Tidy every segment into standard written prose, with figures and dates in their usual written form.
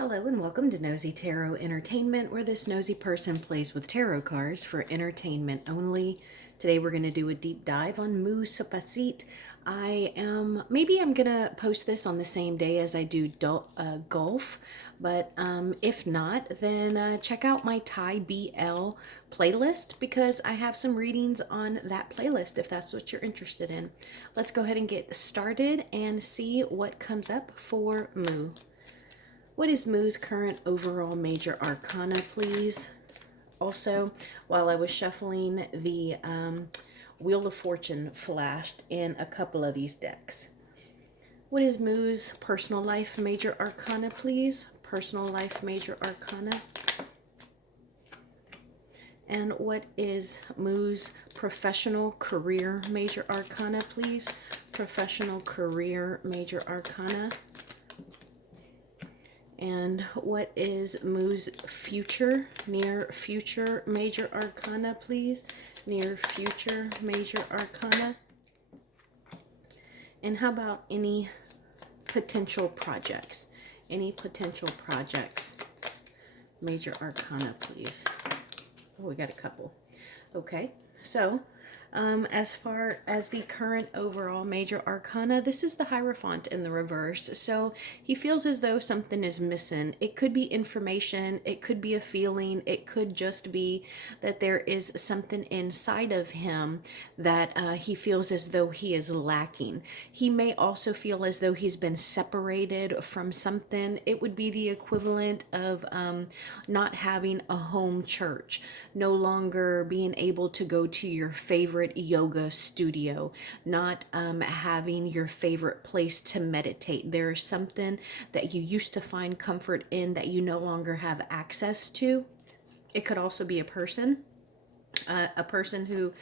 Hello and welcome to Nosy Tarot Entertainment, where this nosy person plays with tarot cards for entertainment only. Today we're going to do a deep dive on Mew Suppasit. Maybe I'm going to post this on the same day as I do golf, but if not, then check out my Thai BL playlist because I have some readings on that playlist if that's what you're interested in. Let's go ahead and get started and see what comes up for Mew. What is Mew's current overall major arcana, please? Also, while I was shuffling, the Wheel of Fortune flashed in a couple of these decks. What is Mew's personal life major arcana, please? Personal life major arcana. And what is Mew's professional career major arcana, please? Professional career major arcana. And what is Mew's future, near future major arcana, please? Near future major arcana. And how about any potential projects? Any potential projects? Major arcana, please. Oh, we got a couple. Okay, so as far as the current overall major arcana, this is the Hierophant in the reverse. So he feels as though something is missing. It could be information, it could be a feeling, it could just be that there is something inside of him that he feels as though he is lacking. He may also feel as though he's been separated from something. It would be the equivalent of not having a home church, no longer being able to go to your favorite yoga studio, not having your favorite place to meditate. There is something that you used to find comfort in that you no longer have access to. It could also be a person. A person who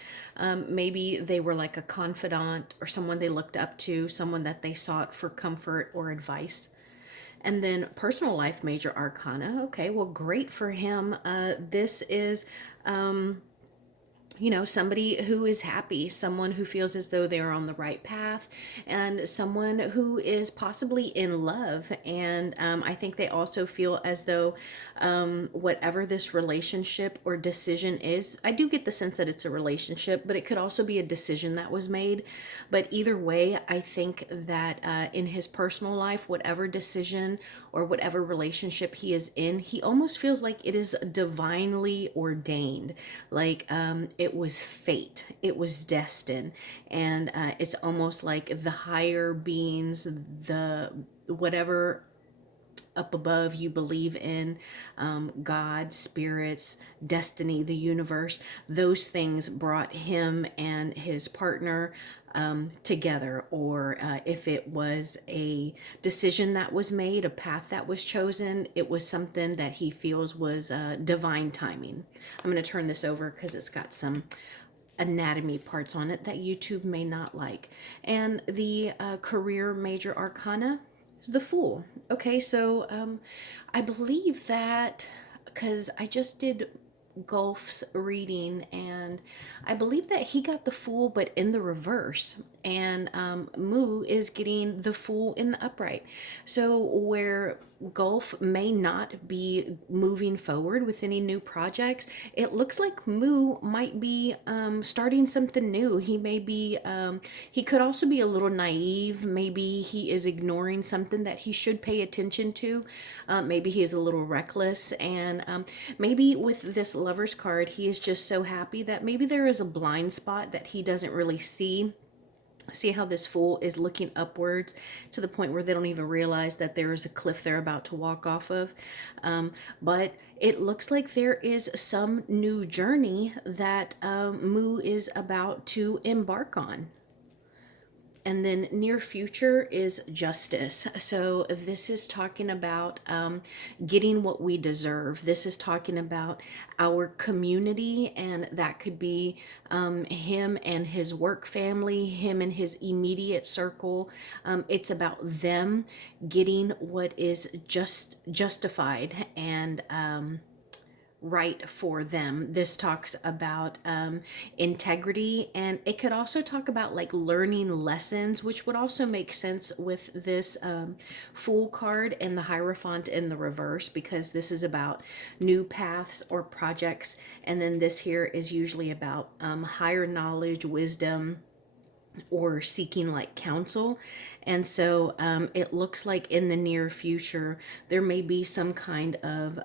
maybe they were like a confidant or someone they looked up to, someone that they sought for comfort or advice. And then personal life major arcana. Okay, well, great for him. This is somebody who is happy, someone who feels as though they're on the right path, and someone who is possibly in love. And I think they also feel as though whatever this relationship or decision is, I do get the sense that it's a relationship, but it could also be a decision that was made. But either way, I think that in his personal life, whatever decision or whatever relationship he is in, he almost feels like it is divinely ordained. Like it was fate, it was destined, and it's almost like the higher beings, the whatever up above you believe in, God, spirits, destiny, the universe, those things brought him and his partner together. Or if it was a decision that was made, a path that was chosen, it was something that he feels was divine timing. I'm going to turn this over because it's got some anatomy parts on it that YouTube may not like. And the career major arcana is the Fool. Okay, so I believe that because I just did Golf's reading, and I believe that he got the Fool but in the reverse, and Mew is getting the Fool in the upright. So where Golf may not be moving forward with any new projects, it looks like Mew might be starting something new. He may be, he could also be a little naive. Maybe he is ignoring something that he should pay attention to. Maybe he is a little reckless, and maybe with this Lover's card, he is just so happy that maybe there is a blind spot that he doesn't really see. See how this Fool is looking upwards to the point where they don't even realize that there is a cliff they're about to walk off of. But it looks like there is some new journey that Mew is about to embark on. And then near future is justice. So this is talking about getting what we deserve. This is talking about our community, and that could be him and his work family, him and his immediate circle. It's about them getting what is justified, and right for them. This talks about integrity, and it could also talk about like learning lessons, which would also make sense with this Fool card and the Hierophant in the reverse, because this is about new paths or projects. And then this here is usually about higher knowledge, wisdom, or seeking like counsel. And so it looks like in the near future, there may be some kind of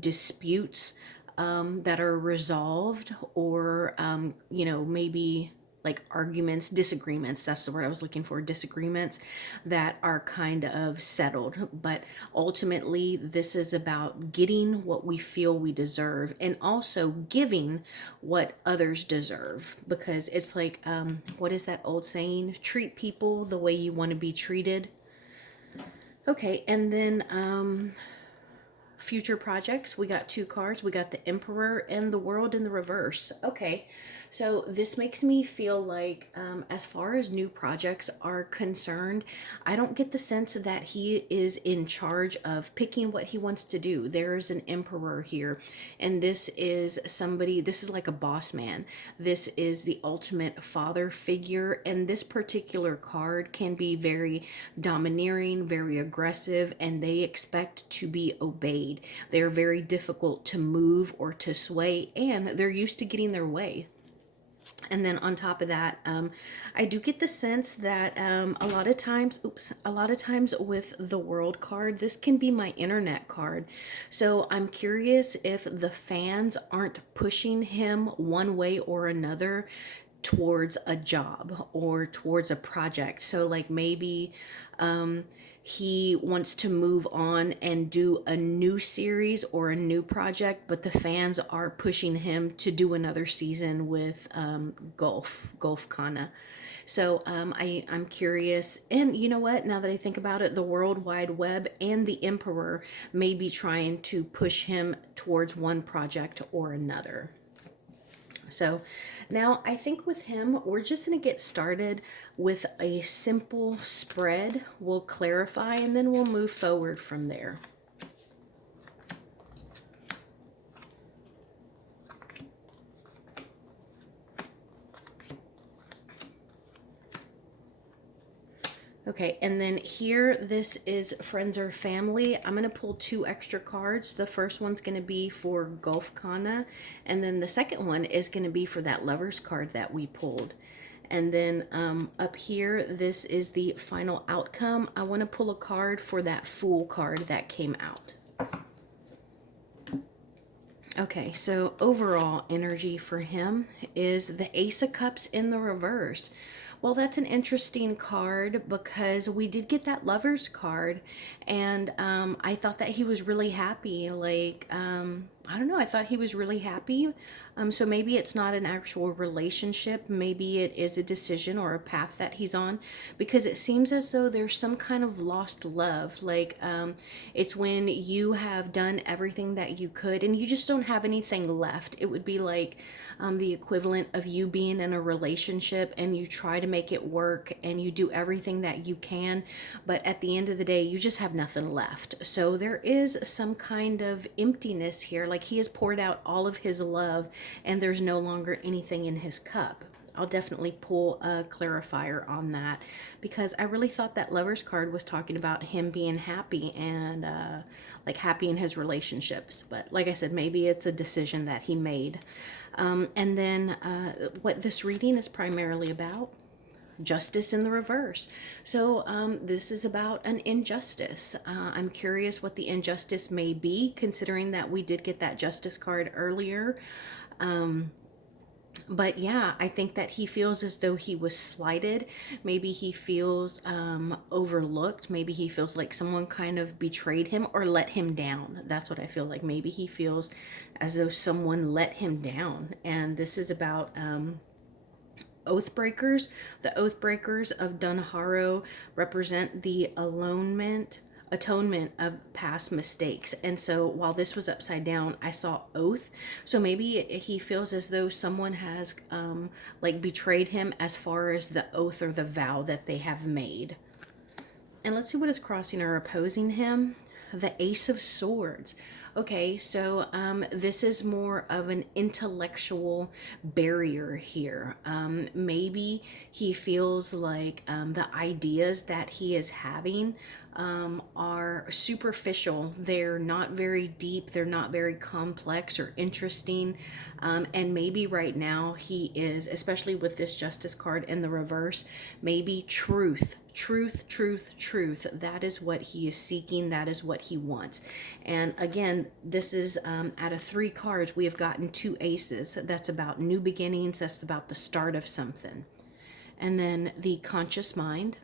disputes that are resolved, or, maybe like arguments, disagreements. That's the word I was looking for, disagreements that are kind of settled. But ultimately, this is about getting what we feel we deserve, and also giving what others deserve. Because it's like, what is that old saying? Treat people the way you want to be treated. Okay, and then future projects, we got two cards. We got the Emperor and the World in the reverse. Okay, so this makes me feel like, as far as new projects are concerned, I don't get the sense that he is in charge of picking what he wants to do. There is an Emperor here, and this is somebody, this is like a boss man. This is the ultimate father figure, and this particular card can be very domineering, very aggressive, and they expect to be obeyed. They're very difficult to move or to sway, and they're used to getting their way. And then on top of that, I do get the sense that a lot of times with the World card, this can be my internet card. So I'm curious if the fans aren't pushing him one way or another towards a job or towards a project. So like maybe he wants to move on and do a new series or a new project, but the fans are pushing him to do another season with Golf Kana. So I'm curious. And you know what? Now that I think about it, the World Wide Web and the Emperor may be trying to push him towards one project or another. So now I think with him, we're just going to get started with a simple spread. We'll clarify and then we'll move forward from there. Okay, and then here, this is friends or family. I'm going to pull two extra cards. The first one's going to be for Golf Kana, and then the second one is going to be for that Lovers card that we pulled. And then up here, this is the final outcome. I want to pull a card for that Fool card that came out. Okay, so overall energy for him is the Ace of Cups in the reverse. Well, that's an interesting card because we did get that Lovers card, and I thought that he was really happy. Like, I don't know, I thought he was really happy. So maybe it's not an actual relationship. Maybe it is a decision or a path that he's on, because it seems as though there's some kind of lost love. Like, it's when you have done everything that you could and you just don't have anything left. It would be like the equivalent of you being in a relationship and you try to make it work and you do everything that you can, but at the end of the day, you just have nothing left. So there is some kind of emptiness here. Like, he has poured out all of his love and there's no longer anything in his cup. I'll definitely pull a clarifier on that, because I really thought that Lovers card was talking about him being happy and like happy in his relationships. But like I said, maybe it's a decision that he made. And then what this reading is primarily about, justice in the reverse. So this is about an injustice. I'm curious what the injustice may be, considering that we did get that justice card earlier. But yeah, I think that he feels as though he was slighted. Maybe he feels overlooked. Maybe he feels like someone kind of betrayed him or let him down. That's what I feel like. Maybe he feels as though someone let him down. And this is about Oathbreakers. The Oathbreakers of Dunharrow represent the atonement of past mistakes. And so while this was upside down, I saw oath. So maybe he feels as though someone has like betrayed him as far as the oath or the vow that they have made. And let's see what is crossing or opposing him. The Ace of Swords. Okay, so this is more of an intellectual barrier here. Maybe he feels like the ideas that he is having are superficial. They're not very deep, they're not very complex or interesting. And maybe right now he is, especially with this Justice card in the reverse, maybe truth. That is what he is seeking. That is what he wants. And again, this is out of 3 cards, we have gotten 2 aces. That's about new beginnings. That's about the start of something. And then the conscious mind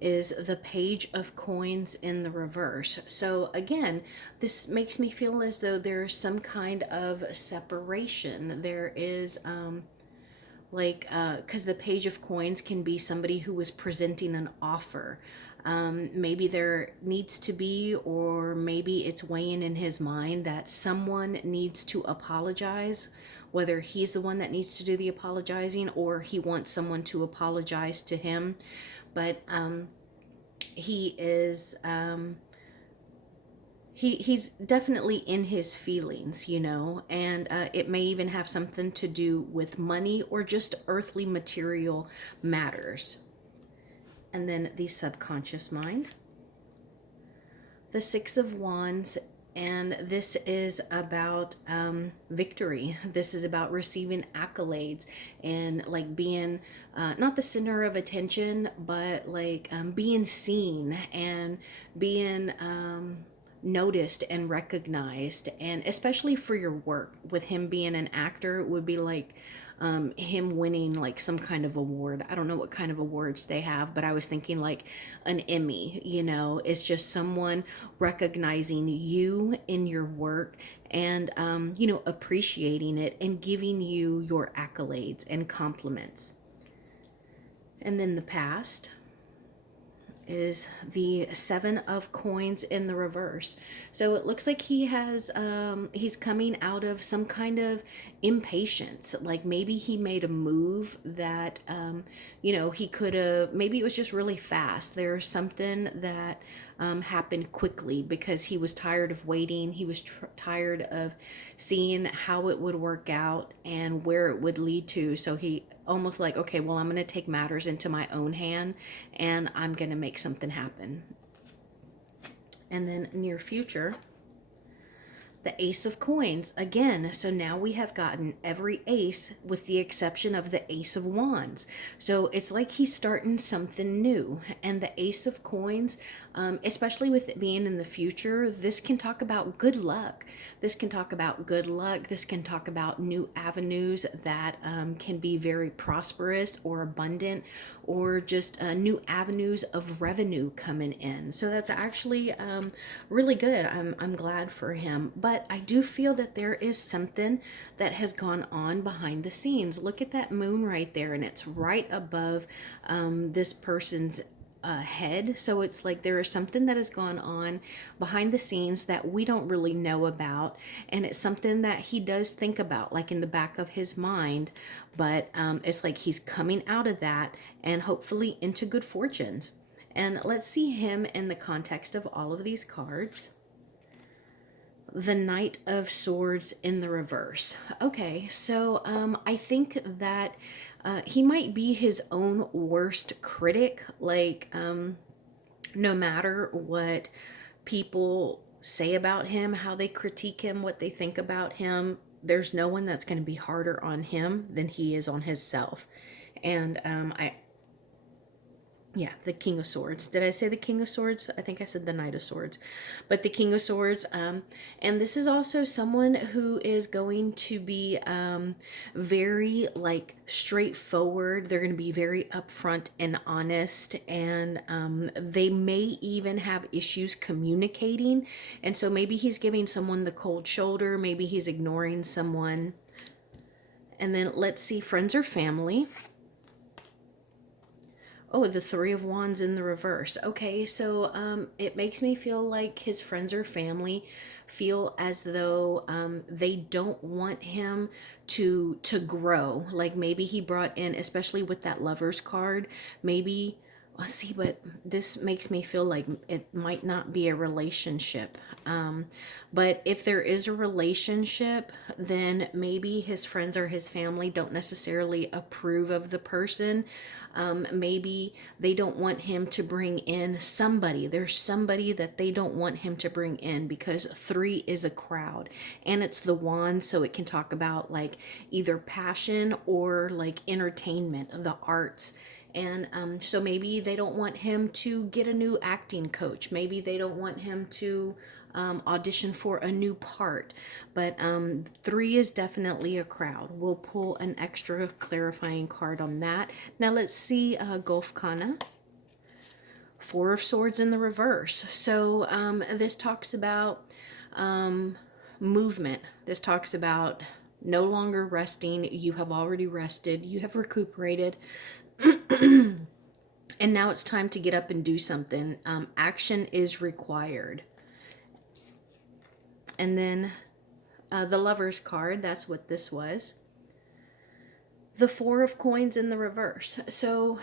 is the Page of Coins in the reverse. So again, this makes me feel as though there's some kind of separation. There is because the Page of Coins can be somebody who was presenting an offer. Maybe there needs to be, or maybe it's weighing in his mind that someone needs to apologize, whether he's the one that needs to do the apologizing or he wants someone to apologize to him. But he is he's definitely in his feelings, and it may even have something to do with money or just earthly material matters. And then the subconscious mind, the Six of Wands, and this is about victory. This is about receiving accolades and like being not the center of attention, but like being seen and being noticed and recognized, and especially for your work. With him being an actor, it would be like him winning like some kind of award. I don't know what kind of awards they have, but I was thinking like an Emmy. It's just someone recognizing you in your work and appreciating it and giving you your accolades and compliments. And then the past is the Seven of Coins in the reverse. So it looks like he's coming out of some kind of impatience. Like maybe he made a move that he could have, maybe it was just really fast. There's something that happened quickly because he was tired of waiting. He was tired of seeing how it would work out and where it would lead to. So he almost like, okay, well, I'm going to take matters into my own hand and I'm going to make something happen. And then near future, the Ace of Coins again. So now we have gotten every ace with the exception of the Ace of Wands. So it's like he's starting something new. And the Ace of Coins, especially with it being in the future, this can talk about good luck. This can talk about good luck. This can talk about new avenues that can be very prosperous or abundant, or just new avenues of revenue coming in. So that's actually really good. I'm glad for him. But I do feel that there is something that has gone on behind the scenes. Look at that moon right there, and it's right above this person's head. So it's like there is something that has gone on behind the scenes that we don't really know about, and it's something that he does think about, like in the back of his mind. But it's like he's coming out of that and hopefully into good fortunes. And let's see him in the context of all of these cards. The Knight of Swords in the reverse. Okay, so I think that he might be his own worst critic. Like, no matter what people say about him, how they critique him, what they think about him, there's no one that's going to be harder on him than he is on himself. And the King of Swords. Did I say the King of Swords? I think I said the Knight of Swords. But the King of Swords. And this is also someone who is going to be very like straightforward. They're going to be very upfront and honest. And they may even have issues communicating. And so maybe he's giving someone the cold shoulder. Maybe he's ignoring someone. And then let's see, friends or family. Oh, the Three of Wands in the reverse. Okay, so it makes me feel like his friends or family feel as though they don't want him to grow. Like maybe he brought in, especially with that Lovers card, maybe Well, see, but this makes me feel like it might not be a relationship. Um, but if there is a relationship, then maybe his friends or his family don't necessarily approve of the person. Maybe they don't want him to bring in somebody. There's somebody that they don't want him to bring in because three is a crowd and it's the wand. So it can talk about like either passion or like entertainment, the arts. And so maybe they don't want him to get a new acting coach. Maybe they don't want him to audition for a new part. But three is definitely a crowd. We'll pull an extra clarifying card on that. Now let's see Golf Kana. Four of Swords in the reverse. So this talks about movement. This talks about no longer resting. You have already rested. You have recuperated. And now it's time to get up and do something. Action is required. And then the Lover's card, that's what this was. The Four of Coins in the reverse. So,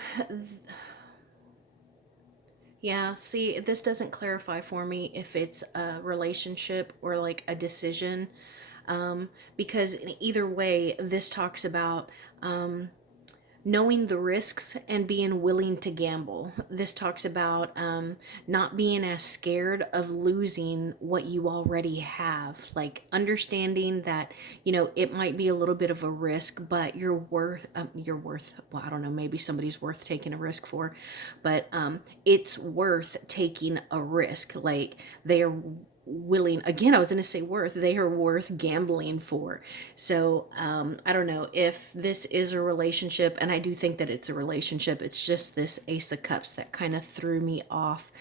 yeah, see, this doesn't clarify for me if it's a relationship or like a decision. Because in either way, this talks about knowing the risks and being willing to gamble. This talks about not being as scared of losing what you already have. Like understanding that, you know, it might be a little bit of a risk, but you're worth, well, I don't know, maybe somebody's worth taking a risk for, but it's worth taking a risk. Like they are willing, again, I was going to say worth, they are worth gambling for. So I don't know if this is a relationship, and I do think that it's a relationship. It's just this Ace of Cups that kind of threw me off.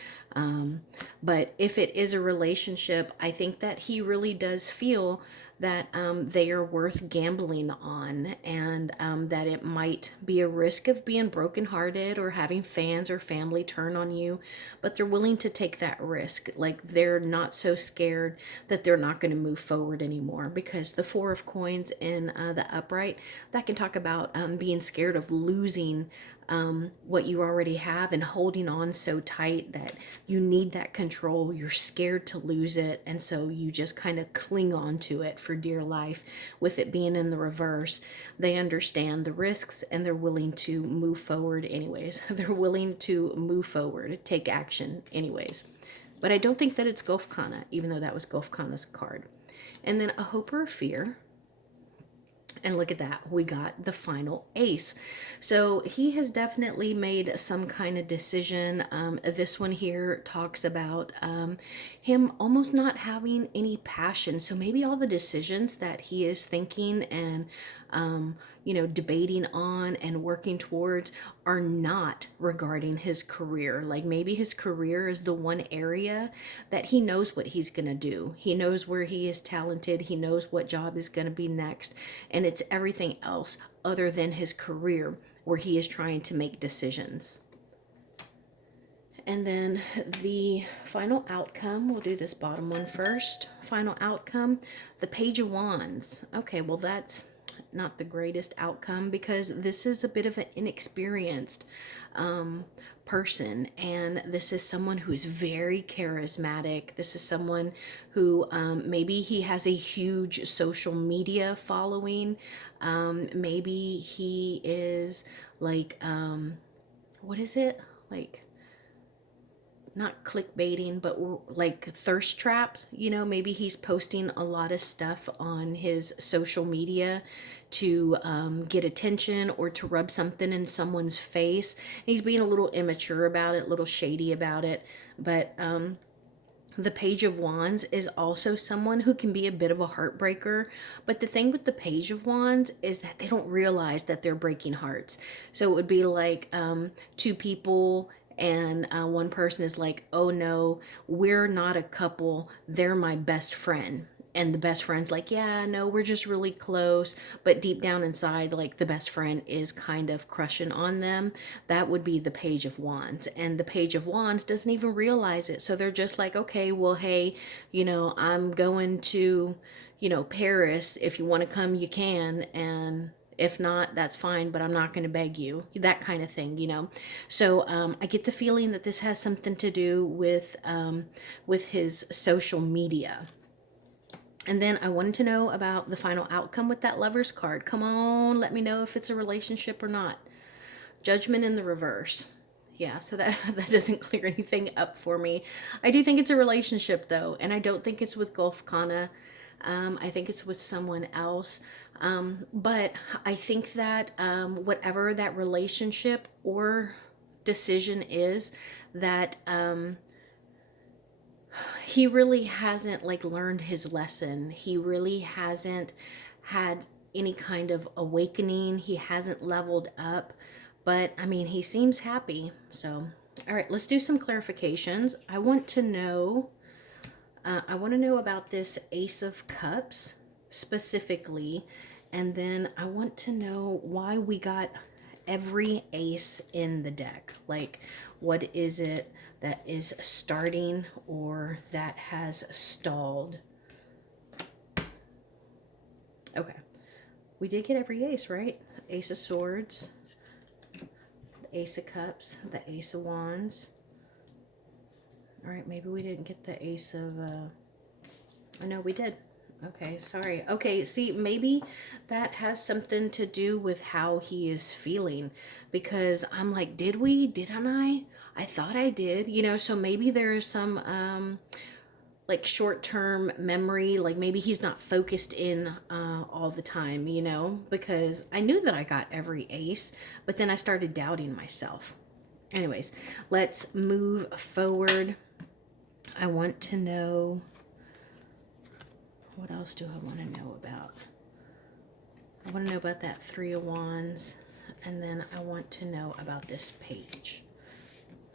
But if it is a relationship, I think that he really does feel that they are worth gambling on, and that it might be a risk of being brokenhearted or having fans or family turn on you, but they're willing to take that risk. Like they're not so scared that they're not going to move forward anymore, because the Four of Coins in the upright, that can talk about being scared of losing what you already have and holding on so tight that you need that control. You're scared to lose it. And so you just kind of cling on to it for dear life. With it being in the reverse, they understand the risks and they're willing to move forward anyways. They're willing to move forward, take action anyways. But I don't think that it's Golf Kana, even though that was Golf Kana's card. And then a Hope or a Fear. And look at that, we got the final ace. So he has definitely made some kind of decision. This one here talks about him almost not having any passion. So maybe all the decisions that he is thinking and debating on and working towards are not regarding his career. Like maybe his career is the one area that he knows what he's going to do. He knows where he is talented. He knows what job is going to be next. And it's everything else other than his career where he is trying to make decisions. And then the final outcome, we'll do this bottom one first. Final outcome, the Page of Wands. Okay, well, that's not the greatest outcome because this is a bit of an inexperienced person, and this is someone who's very charismatic. This is someone who maybe he has a huge social media following. Maybe he is like, what is it? Like, not clickbaiting, but like thirst traps. Maybe he's posting a lot of stuff on his social media to get attention or to rub something in someone's face. And he's being a little immature about it, a little shady about it. But the Page of Wands is also someone who can be a bit of a heartbreaker. But the thing with the Page of Wands is that they don't realize that they're breaking hearts. So it would be like two people, and one person is like, oh no, we're not a couple, they're my best friend. And the best friend's like, yeah, no, we're just really close. But deep down inside, like the best friend is kind of crushing on them. That would be the Page of Wands. And the Page of Wands doesn't even realize it. So they're just like, okay, well, hey, I'm going to, Paris. If you want to come, you can. And If not, that's fine, but I'm not going to beg you. That kind of thing, you know. So I get the feeling that this has something to do with his social media. And then I wanted to know about the final outcome with that Lover's card. Come on, let me know if it's a relationship or not. Judgment in the reverse. Yeah, so that that doesn't clear anything up for me. I do think it's a relationship though, and I don't think it's with Golf Kana. I think it's with someone else. But I think that whatever that relationship or decision is, that he really hasn't like learned his lesson. He really hasn't had any kind of awakening. He hasn't leveled up. But I mean, he seems happy. So, all right, let's do some clarifications. I want to know about this Ace of Cups specifically, and then I want to know why we got every ace in the deck. Like, what is it that is starting or that has stalled? Okay, we did get every ace, right? Ace of Swords, the Ace of Cups, the Ace of Wands. All right, maybe we didn't get the Ace of, oh no, we did. Okay, sorry. Okay, see, maybe that has something to do with how he is feeling, because I'm like, did we? Didn't I? I thought I did, you know, so maybe there is some, like short-term memory, like maybe he's not focused in all the time, you know, because I knew that I got every ace, but then I started doubting myself. Anyways, let's move forward. I want to know, what else do I want to know about? I want to know about that Three of Wands, and then I want to know about this page.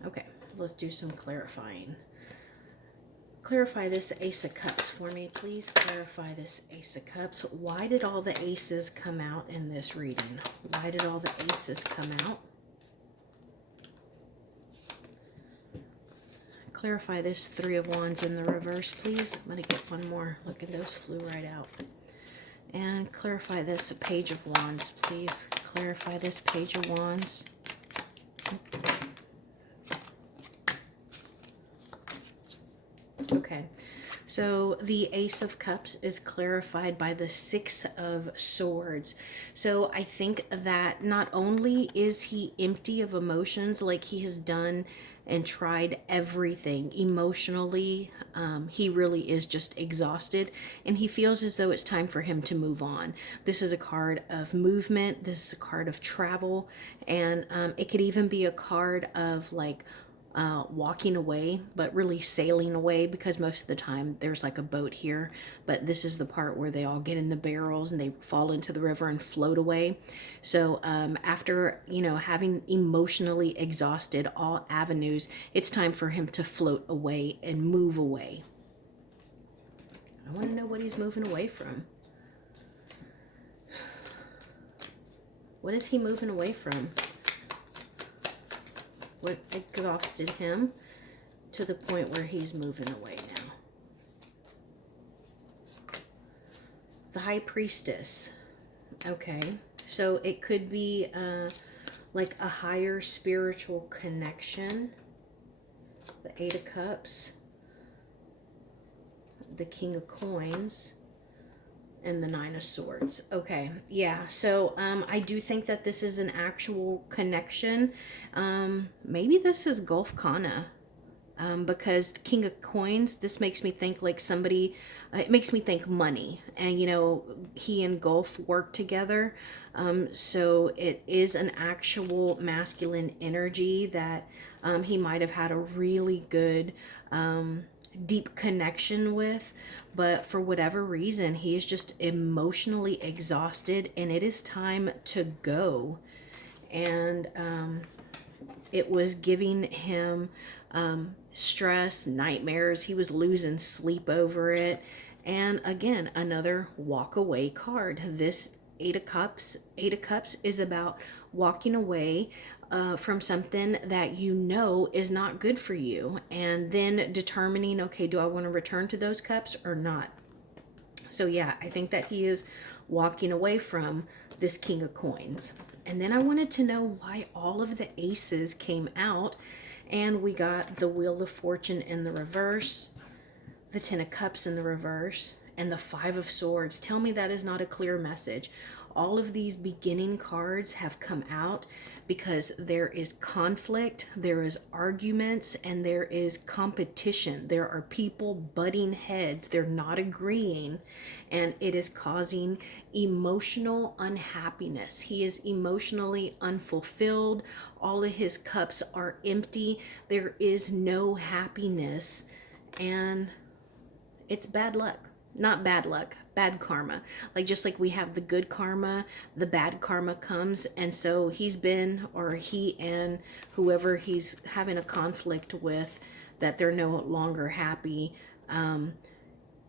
Okay, let's do some clarifying. Clarify this Ace of Cups for me, please. Clarify this Ace of Cups. Why did all the aces come out in this reading? Why did all the aces come out? Clarify this Three of Wands in the reverse, please. I'm going to get one more. Look at those, flew right out. And clarify this Page of Wands, please. Clarify this Page of Wands. Okay, so the Ace of Cups is clarified by the Six of Swords. So I think that not only is he empty of emotions, like he has done and tried everything emotionally, he really is just exhausted, and he feels as though it's time for him to move on. This is a card of movement. This is a card of travel, and it could even be a card of like walking away, but really sailing away, because most of the time there's like a boat here, but this is the part where they all get in the barrels and they fall into the river and float away. So after, you know, having emotionally exhausted all avenues, it's time for him to float away and move away. I want to know what he's moving away from. What is he moving away from? What exhausted him to the point where he's moving away now? The High Priestess. Okay, so it could be like a higher spiritual connection. The Eight of Cups, the King of Coins, and the Nine of Swords. Okay, yeah, so I do think that this is an actual connection. Maybe this is Golf Kana, because the King of Coins, this makes me think like somebody, it makes me think money, and you know, he and Golf work together, so it is an actual masculine energy that he might have had a really good deep connection with, but for whatever reason he is just emotionally exhausted and it is time to go. And it was giving him stress, nightmares. He was losing sleep over it. And again, another walk away card. This Eight of Cups is about walking away from something that you know is not good for you, and then determining, okay, do I want to return to those cups or not? So yeah, I think that he is walking away from this King of Coins. And then I wanted to know why all of the aces came out. And we got the Wheel of Fortune in the reverse, the Ten of Cups in the reverse, and the Five of Swords. Tell me that is not a clear message. All of these beginning cards have come out because there is conflict, there is arguments, and there is competition. There are people butting heads. They're not agreeing, and it is causing emotional unhappiness. He is emotionally unfulfilled. All of his cups are empty. There is no happiness, and it's bad luck. Not bad luck, bad karma. Like, just like we have the good karma, the bad karma comes. And so he's been, or he and whoever he's having a conflict with, that they're no longer happy.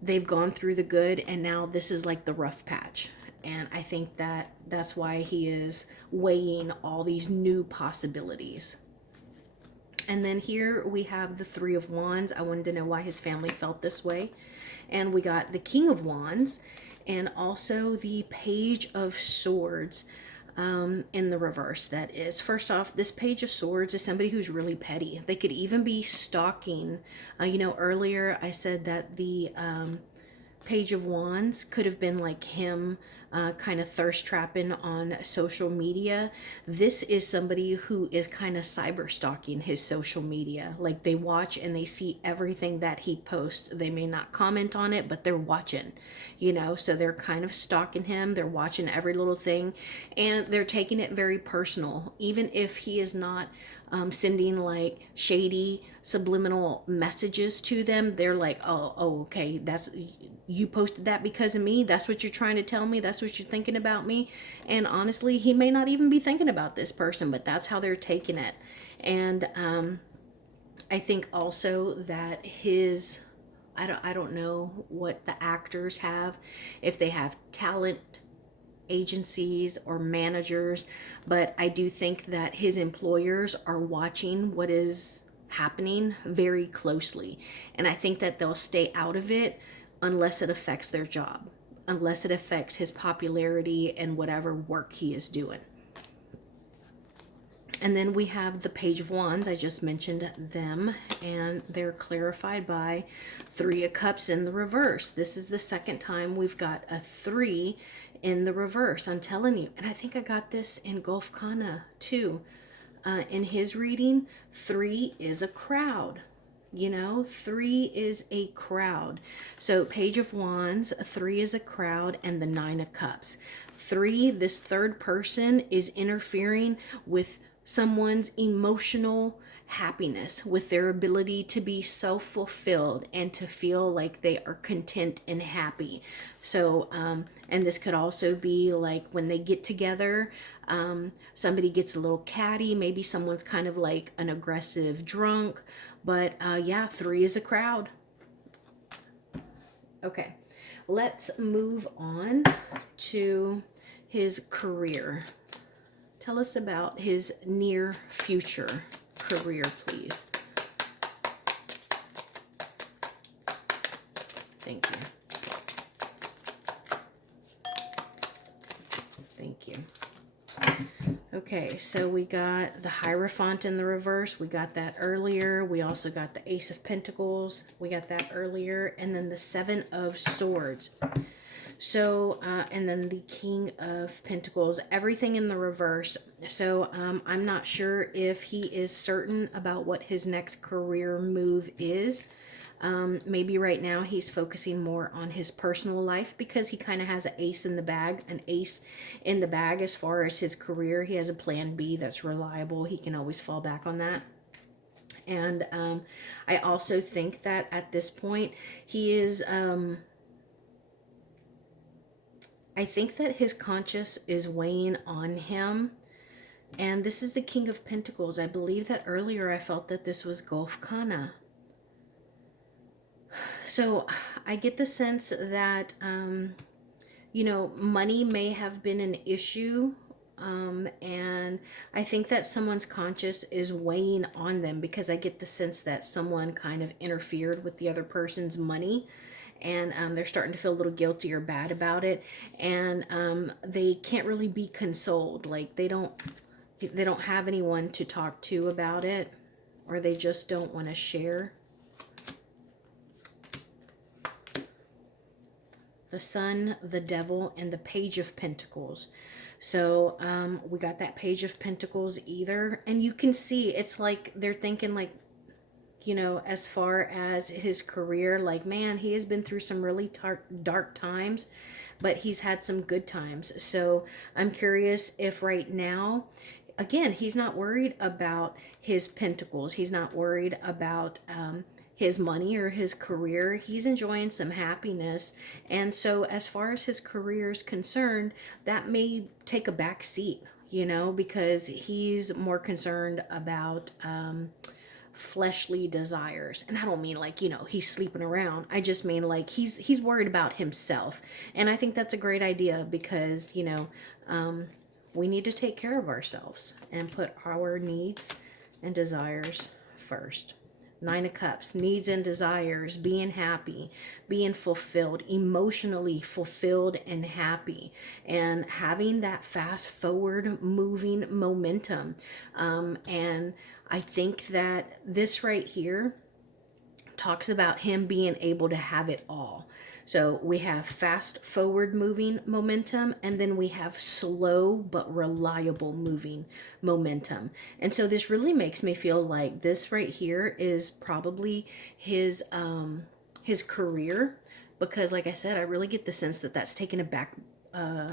They've gone through the good, and now this is like the rough patch. And I think that that's why he is weighing all these new possibilities. And then here we have the Three of Wands. I wanted to know why his family felt this way. And we got the King of Wands and also the Page of Swords in the reverse. That is, first off, this Page of Swords is somebody who's really petty. They could even be stalking. Earlier I said that the Page of Wands could have been like him kind of thirst trapping on social media. This is somebody who is kind of cyber stalking his social media. Like, they watch and they see everything that he posts. They may not comment on it, but they're watching, so they're kind of stalking him. They're watching every little thing, and they're taking it very personal. Even if he is not sending like shady subliminal messages to them, they're like, oh, okay, that's, you posted that because of me. That's what you're trying to tell me. That's what you're thinking about me. And honestly, he may not even be thinking about this person, but that's how they're taking it. And I think also that his, I don't know what the actors have, if they have talent agencies or managers, but I do think that his employers are watching what is happening very closely. And I think that they'll stay out of it unless it affects their job, unless it affects his popularity and whatever work he is doing. And then we have the Page of Wands. I just mentioned them, and they're clarified by Three of Cups in the reverse. This is the second time we've got a 3 in the reverse. I'm telling you. And I think I got this in Golf Kana too. In his reading, 3 is a crowd. 3 is a crowd. So Page of Wands, 3 is a crowd, and the 9 of Cups. 3, this third person is interfering with someone's emotional happiness, with their ability to be self-fulfilled and to feel like they are content and happy. So, and this could also be like when they get together, somebody gets a little catty, maybe someone's kind of like an aggressive drunk, but yeah, 3 is a crowd. Okay, let's move on to his career. Tell us about his near future career, please. Thank you. Thank you. Okay, so we got the Hierophant in the reverse. We got that earlier. We also got the Ace of Pentacles. We got that earlier. And then the Seven of Swords. So, and then the King of Pentacles, everything in the reverse. So, I'm not sure if he is certain about what his next career move is. Maybe right now he's focusing more on his personal life because he kind of has an ace in the bag, as far as his career. He has a plan B that's reliable. He can always fall back on that. And I also think that at this point he is... I think that his conscience is weighing on him. And this is the King of Pentacles. I believe that earlier I felt that this was Golf Kana. So I get the sense that, money may have been an issue. And I think that someone's conscience is weighing on them because I get the sense that someone kind of interfered with the other person's money. and they're starting to feel a little guilty or bad about it, and they can't really be consoled. Like they don't have anyone to talk to about it, or they just don't want to share. The Sun, the Devil, and the Page of Pentacles. So we got that Page of Pentacles either, and you can see it's like they're thinking like, you know, as far as his career, like, man, he has been through some really dark times, but he's had some good times. So I'm curious if right now, again, he's not worried about his pentacles. He's not worried about his money or his career. He's enjoying some happiness. And so, as far as his career is concerned, that may take a back seat, you know, because he's more concerned about fleshly desires. And I don't mean like, you know, he's sleeping around. I just mean like he's worried about himself. And I think that's a great idea because, you know, we need to take care of ourselves and put our needs and desires first. Nine of Cups, needs and desires, being happy, being fulfilled, emotionally fulfilled and happy, and having that fast forward moving momentum. And I think that this right here talks about him being able to have it all. So we have fast forward moving momentum, and then we have slow but reliable moving momentum. And so this really makes me feel like this right here is probably his career, because like I said, I really get the sense that that's taken a back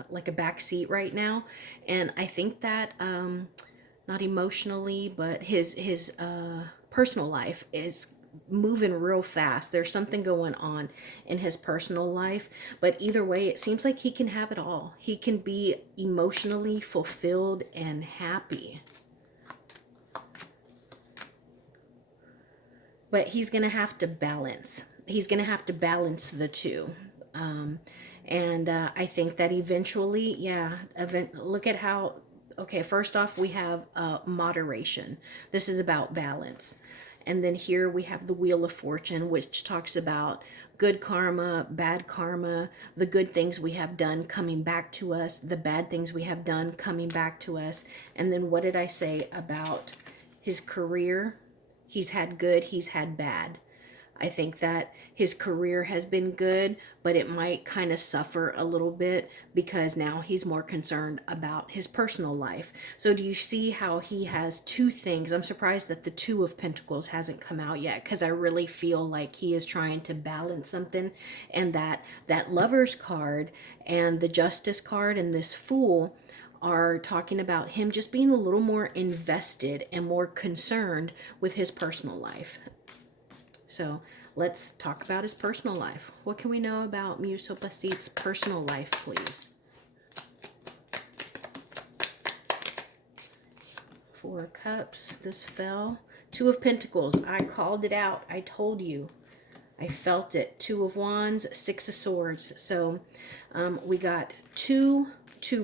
like a back seat right now. And I think that not emotionally, but his personal life is moving real fast. There's something going on in his personal life, but either way, it seems like he can have it all. He can be emotionally fulfilled and happy. But he's going to have to balance. He's going to have to balance the two. And I think that eventually, yeah, look at how, okay, first off, we have moderation. This is about balance. And then here we have the Wheel of Fortune, which talks about good karma, bad karma, the good things we have done coming back to us, the bad things we have done coming back to us. And then what did I say about his career? He's had good, he's had bad. I think that his career has been good, but it might kind of suffer a little bit because now he's more concerned about his personal life. So do you see how he has two things? I'm surprised that the Two of Pentacles hasn't come out yet, because I really feel like he is trying to balance something, and that Lover's card and the Justice card and this Fool are talking about him just being a little more invested and more concerned with his personal life. So let's talk about his personal life. What can we know about Mew Suppasit's personal life, please? Four of Cups. This fell. Two of Pentacles. I called it out. I told you. I felt it. Two of Wands. Six of Swords. So we got two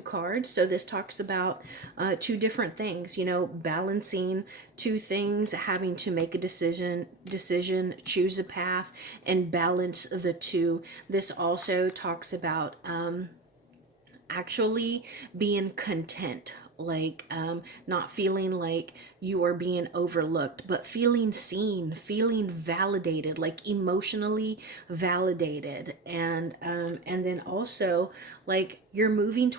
cards. So this talks about two different things, you know, balancing two things, having to make a decision, choose a path, and balance the two. This also talks about actually being content, like not feeling like you are being overlooked, but feeling seen, feeling validated, like emotionally validated. And then also like you're moving